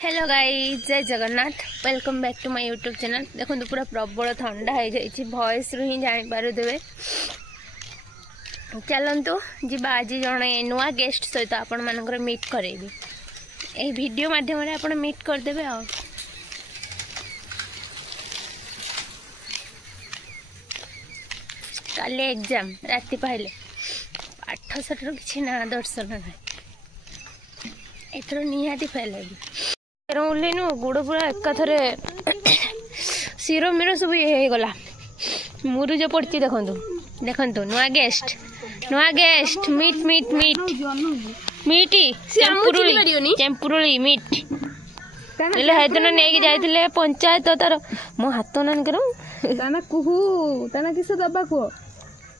Hello guys, जय Jagannath. Welcome back to my YouTube channel. देखो पूरा प्रबल ठंडा हो जाए, वॉइस रु ही जापे। चलतु जी आज जड़े नुआ गेस्ट सहित आपण मानकर मीट करेबी। यही वीडियो माध्यम आप मीट करदे। आ काली एग्जाम राति पाइले पाठ साठर किसी ना दर्शन ना एथर निहाती फेल ओल्लैनु गोड़ पूरा एकाथरे शिरो मीर सब ये गला मुरुज पड़ती। देखंतु देखंतु नुआ गेस्ट मीट मीट मीट मीटी चेम्पुरुली मीट हेदिन नहीं जाइए पंचायत तार मो हाथ नान कर ताना किस दबा को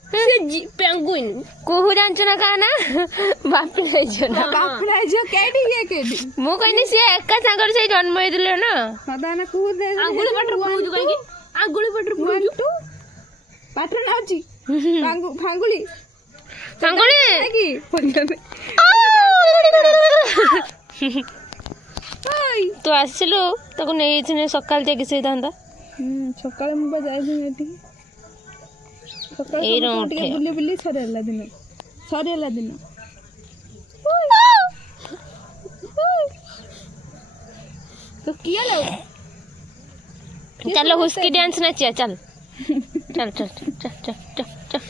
पेंगुइन कुहू जानछ ना का ना बापले जो ना बापले जो केडी ये केडी मु कहनी से एका संगर से जन्म होइदिले ना सदाना कुहू दे आंगुली पटर पुजु कहि कि आंगुली पटर पुजु पाटर नाउची फांगुली की तो आसिलु ताको नै छिने सकाल जे किसे दांदा सकाल मु जाय छी एटी बुली बुली सरेला दिन तो किया लो चलो हुस्की डांस नाचिया चल चल चल चल चल चल चल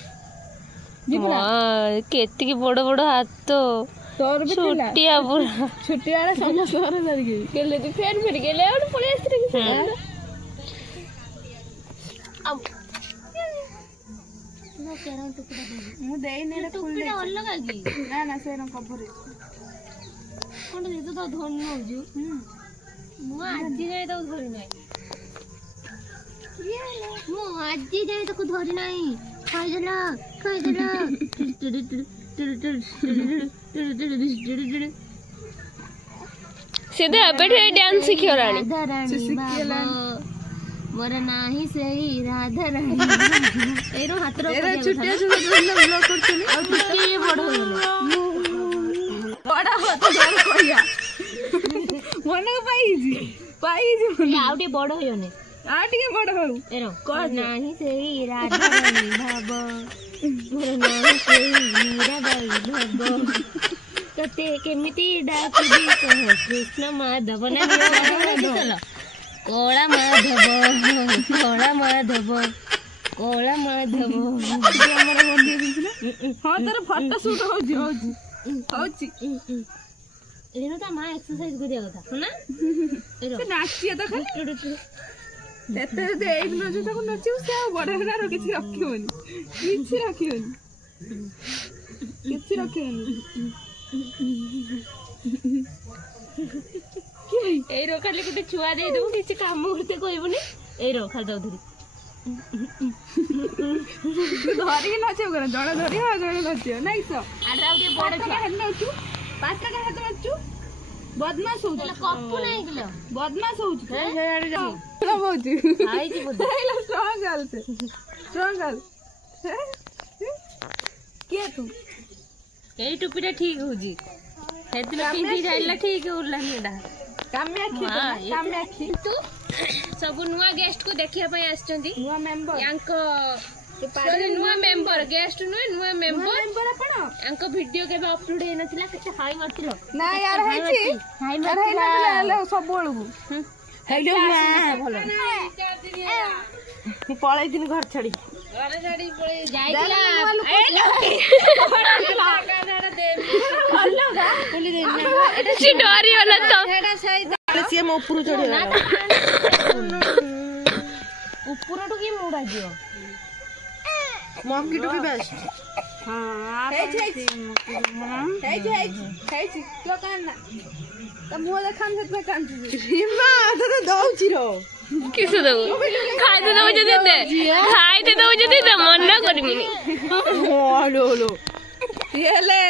वाह केती बड़ बड़ हाथ तो तोर भी छुट्टिया पूरा छुट्टिया वाला समझ सर लगी केले तो फेर गेले और पुलिस आस्त्री के अब मु देई नेले फुल दे अलग आगी ना ना सेरम कवर कोन दे तो धन होजु मु आज जाय तो धरि नै मु आज जाय तो धरि नै खाइ देला सीधे अबे डांस सिखियो रानी मोर नाही सही राधा रानी एरो हाथ रो एरा छुट्टिया से ब्लॉग करछनी और टिके ये बड़ बड़ा होत डर कोया मन पाई जी आउटे बड़ होयने आटिके बड़ हो एरो को नाही सही राधा रानी भाबो मोर नाही सही मीरा बाई भाबो कते केमिति डाकबी कह कृष्ण माधव ना चलो कोला माधव हमर बंदी बिना हां तेरे फोटो शूट होजी एनो ता मां एक्सरसाइज करिया कथा ना एरो नाचिया तो खाली तेते दे एक नजर तक नचिउ से बड़ ना रो किछि रखियोनी ए रो खाली गुटे छुआ दे देबो किछि काम करते कहबोनी ए रो खाली दो धरी धरी के नाचियो करे जण धरी हा जण नाचियो नाइ सो आडा उटे बड़ छुआ हेड नाचू पाँच का हाथ नाचू बदमाश हो कप्पू नाही किलो बदमाश हो हे आडे जा बहुत हाई जी बोल स्ट्रांग गर्ल के तू एई टुपीटा ठीक होजी हेदिन पिंदी जाइला ठीक उरलानी डा काम्याखी तू सब नुआ गेस्ट को देखिया पय आछंती नुआ मेंबर यांको नुआ मेंबर गेस्ट नुआ मेंबर आपण यांको वीडियो केबे अपलोड हे नथिला केते हाई मारतिलो ना यार हाई मारतिला सब बळगु हेलो भलो मु पळाई दिन घर छाड़ी पळे जाइला सी डरी वाला तो से मो ऊपर चढ़ी वाला ऊपर तो की मुड़ा जियो मॉन्की टू बी बेस्ट हां हे तो कान त मो देखाम से पे कान रीमा तो दौची रो किस दो खाइते दो जदी दे खाइते दो जदी दे मन ना करमिनी लो येले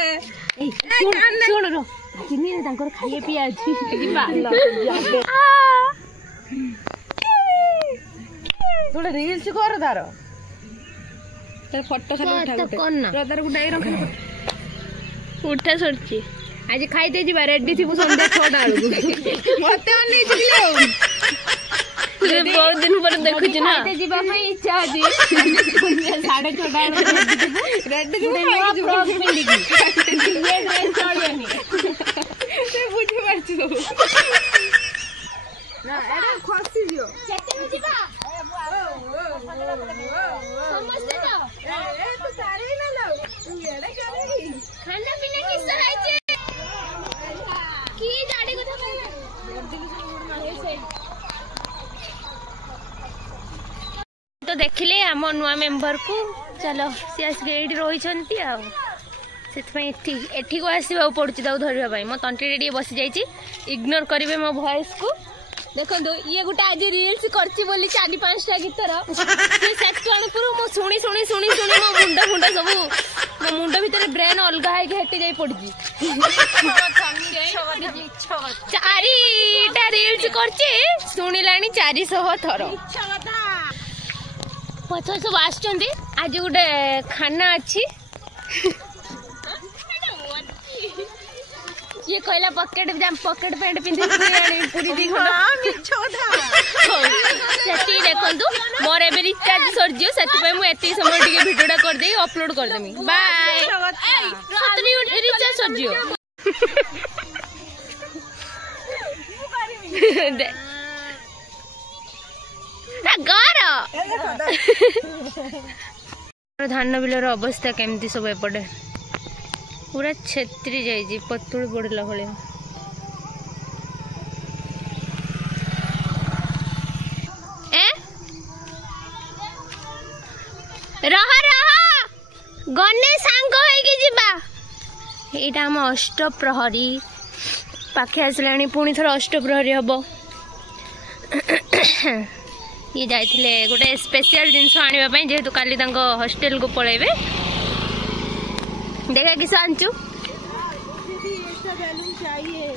सुन रो किनी रे तांकर खाइए पिया अछि थोड़ा रील्स कर दारो तेरे फोटो खाली उठा उठा तार गुडाई रख उठा सड़ची आज खाइते जी रेडी थी संध्या 6टा बेलू मते नहीं छिले बहुत दिन पर देखु छी ना खाइते जीवा में इच्छा अछि 6:30 रेडी थी फ्रॉक पिंडी की ये ड्रेस चढ़ियानी से बुझि परछु ना एटा खसी दियो चटे में जीवा समझते ना ए तू सारे ना लो तू एड़ा करेगी खाना पीना किस तरह है की गाड़ी को था तो देखिले आम नुआ मेंबर को चलो सी आसिक ये रही एठी को आसवा पड़ू धरवाई मो तंटी बसी जाइए इग्नोर करेंगे मो वॉइस को देखो ये गोटे आज रील्स करची बोली 4-5टा गीतर मु शुणी शुणी शुणी शुणी मो मुंड फुंड सब मो मुंड भितर ब्रेन अलग है हेटी जाई पड़ी 4टा रील्स करची शुणिलानी 400 थर पचास सब आसुचंदी आज गोटे खाना अच्छी ये कहला पॉकेट पैंट पिंधि पूरी दी सेठी देखंतु मोर एबे रिचार्ज सरजियो सेति पे मु एति समय टिके वीडियोटा कर देई अपलोड कर देमी बाय सतनी रिचार्ज सरजियो धान बिलर अवस्था केमती सब एपटे पूरा छेत्री जाइए पतुड़ी पड़ला भाया रह गने सांग यहाँ आम अष्टप्रहरी पाखे आसला पुणी थर अष्टप्रहरी हम ये जाइए गोटे स्पेशल जिनस आने जेहेतु काली हॉस्टेल को पलैबे देखा किस आंचु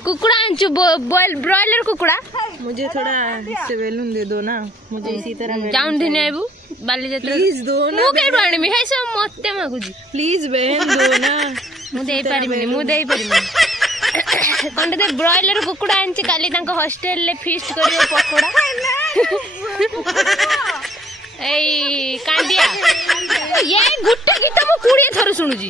कुकुड़ा आंचु ब्रॉयलर कुकुड़ा मुझे थोड़ा से बैलून दे दो ना मुझे इसी तरह जाऊन दिने आबू बाली जत्रा प्लीज दो ना मु केडू आनी है सब मते मागुजी प्लीज बहन दो ना मु देई पारिमिनी कोन दे ब्रॉयलर कुकुड़ा आंची काली तांको हॉस्टेल ले फीस्ट करियो पकोड़ा ए कांडिया ये गुट्टे गीत मु 20 थर सुनुजी